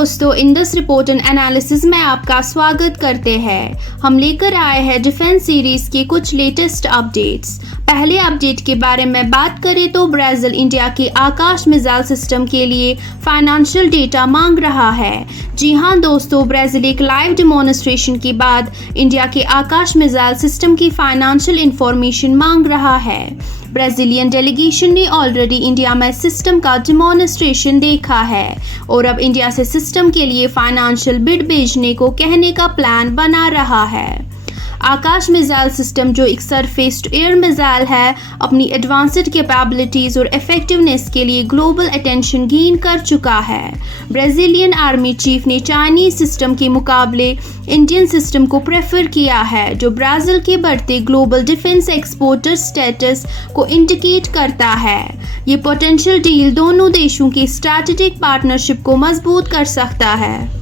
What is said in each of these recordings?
दोस्तों, Indus report and analysis में आपका स्वागत करते हैं। हम लेकर आए हैं डिफेंस सीरीज के कुछ लेटेस्ट अपडेट्स। पहले अपडेट के बारे में बात करें तो ब्राजील इंडिया के आकाश मिसाइल सिस्टम के लिए फाइनेंशियल डेटा मांग रहा है। जी हां दोस्तों, ब्राजील एक लाइव डेमोन्स्ट्रेशन के बाद इंडिया के आकाश मिसाइल सिस्टम की फाइनेंशियल इंफॉर्मेशन मांग रहा है। ब्राजीलियन डेलीगेशन ने ऑलरेडी इंडिया में सिस्टम का डेमोन्स्ट्रेशन देखा है और अब इंडिया से सिस्टम के लिए फाइनेंशियल बिड भेजने को कहने का प्लान बना रहा है। आकाश मिसाइल सिस्टम, जो एक सरफेस टू एयर मिसाइल है, अपनी एडवांस्ड कैपेबिलिटीज और इफेक्टिवनेस के लिए ग्लोबल अटेंशन गेन कर चुका है। ब्राजीलियन आर्मी चीफ ने चाइनीज सिस्टम के मुकाबले इंडियन सिस्टम को प्रेफर किया है, जो ब्राजील के बढ़ते ग्लोबल डिफेंस एक्सपोर्टर स्टेटस को इंडिकेट करता है। ये पोटेंशियल डील दोनों देशों की स्ट्रैटेजिक पार्टनरशिप को मजबूत कर सकता है।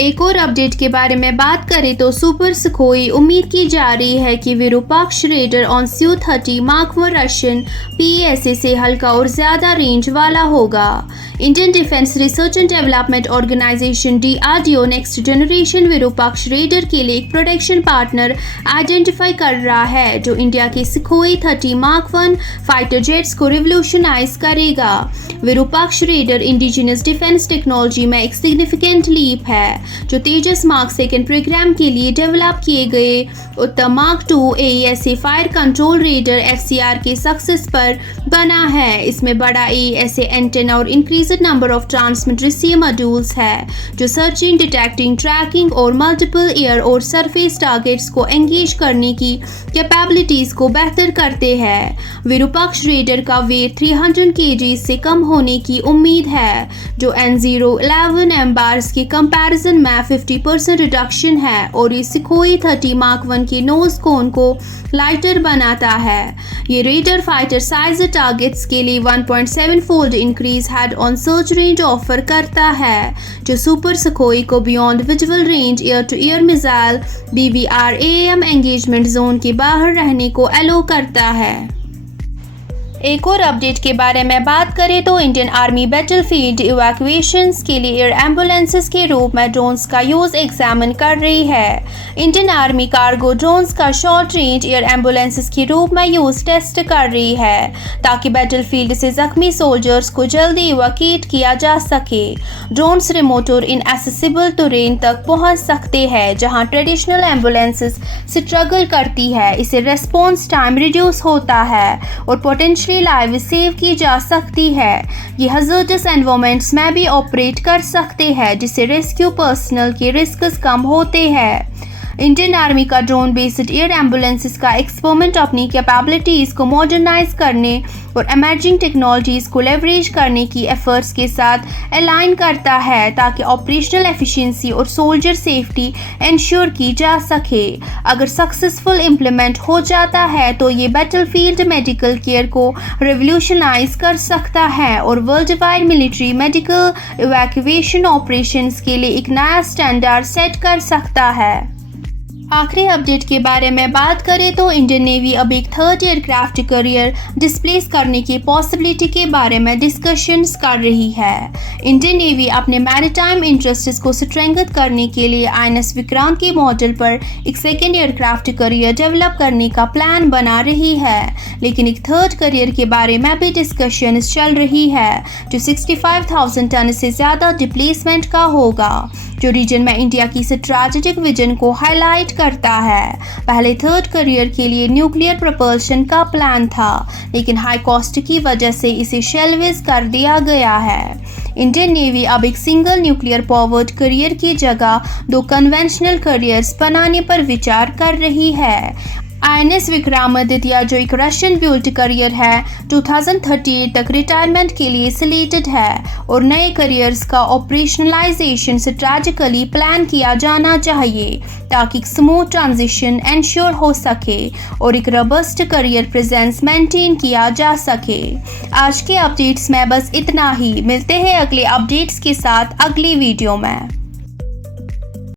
एक और अपडेट के बारे में बात करें तो सुपर सुखोई उम्मीद की जा रही है कि Virupaksha radar on Su-30 Mark 1 Russian PASA से हल्का और ज्यादा रेंज वाला होगा। Indian defence research and development organisation DRDO next generation Virupaksha radar के लिए एक प्रोडक्शन पार्टनर आइडेंटिफाई कर रहा है, जो इंडिया के सुखोई 30 Mark 1 फाइटर जेट्स को रिवोल्यूशनाइज करेगा। Virupaksha raider indigenous defence technology में एक सिग्निफिकेंट लीप है, जो तेजस Mark 2 प्रोग्राम के लिए डेवलप किए गए उत्तम Mark 2 AESA fire control raider FCR के सक्सेस पर बना है। इसमें बड़ा AESA एंटेना और increased number of transmit receive modules है, जो सर्चिंग, डिटेक्टिंग, ट्रैकिंग और मल्टीपल एयर और सरफेस टारगेट्स को एंगेज करने की कैपेबिलिटीज को बेहतर करते हैं। विरूपाक्ष रेडर का वेट 300 kg से कम होने की उम्मीद है, जो N011 एम्बार्स के कंपैरिजन में 50% रिडक्शन है और ये सुखोई 30 Mark 1 के नोज कोन को लाइटर बनाता है। ये रेडर फाइटर साइज टारगेट्स के लिए 1.7 fold increase head on search range offer करता है, जो सुपर सुखोई को beyond visual range air to air missile BVR AAM engagement zone के बाहर रहने को अलो करता है। एक और अपडेट के बारे में बात करें तो इंडियन आर्मी बैटलफील्ड इवैक्यूएशंस के लिए एयर एम्बुलेंसेस के रूप में ड्रोन्स का यूज एग्जामिन कर रही है। इंडियन आर्मी कार्गो ड्रोन्स का शॉर्ट रेंज एयर एम्बुलेंसेस के रूप में यूज टेस्ट कर रही है, ताकि बैटलफील्ड से जख्मी सोल्जर्स को जल्दी इवैक्यूएट किया जा सके। ड्रोन्स रिमोट और इनएसेसिबल टेरेन तक पहुंच सकते हैं, जहां ट्रेडिशनल एम्बुलेंसेस स्ट्रगल करती है। इससे रेस्पॉन्स टाइम रिड्यूस होता है और पोटेंशियली लाइव सेव की जा सकती है। ये हज़ार्डस एनवायरनमेंट्स में भी ऑपरेट कर सकते हैं, जिससे रेस्क्यू पर्सनल के रिस्क कम होते हैं। इंडियन आर्मी का ड्रोन बेस्ड एयर एम्बुलेंसेस का एक्सपेरिमेंट अपनी कैपेबिलिटीज को मॉडर्नाइज करने और इमर्जिंग टेक्नोलॉजीज को लेवरेज करने की एफर्ट्स के साथ अलाइन करता है, ताकि ऑपरेशनल एफिशिएंसी और सोल्जर सेफ्टी इंश्योर की जा सके। अगर सक्सेसफुल इम्प्लीमेंट हो जाता है तो ये बैटलफील्ड मेडिकल केयर को रिवोल्यूशनाइज कर सकता है और world wide military medical evacuation operations के लिए एक नया स्टैंडर्ड सेट कर सकता है। आखिरी अपडेट के बारे में बात करें तो इंडियन नेवी अब एक थर्ड एयरक्राफ्ट कैरियर डिस्प्लेस करने की पॉसिबिलिटी के बारे में डिस्कशंस कर रही है। इंडियन नेवी अपने मैरीटाइम इंटरेस्ट्स को स्ट्रेंथन करने के लिए INS विक्रांत के मॉडल पर एक सेकेंड एयरक्राफ्ट कैरियर डेवलप करने का प्लान बना रही है, लेकिन एक थर्ड कैरियर के बारे में भी डिस्कशंस चल रही है, जो 65,000 टन से ज़्यादा डिप्लेसमेंट का होगा, जो रीजन में इंडिया की स्ट्रैटेजिक विजन को हाईलाइट करता है। पहले थर्ड कैरियर के लिए न्यूक्लियर प्रोपल्शन का प्लान था, लेकिन हाई कॉस्ट की वजह से इसे शेल्वेज कर दिया गया है। इंडियन नेवी अब एक सिंगल न्यूक्लियर पावर्ड कैरियर की जगह 2 कन्वेंशनल कैरियर्स बनाने पर विचार कर रही है। INS विक्रमादित्य, जो एक रशियन बिल्ट कैरियर है, 2038 तक रिटायरमेंट के लिए सिलेक्टेड है और नए कैरियर्स का ऑपरेशनलाइजेशन स्ट्रैटेजिकली प्लान किया जाना चाहिए, ताकि स्मूथ ट्रांजिशन इंश्योर हो सके और एक रोबस्ट कैरियर प्रेजेंस मेंटेन किया जा सके। आज के अपडेट्स में बस इतना ही। मिलते हैं अगले अपडेट्स के साथ अगली वीडियो में।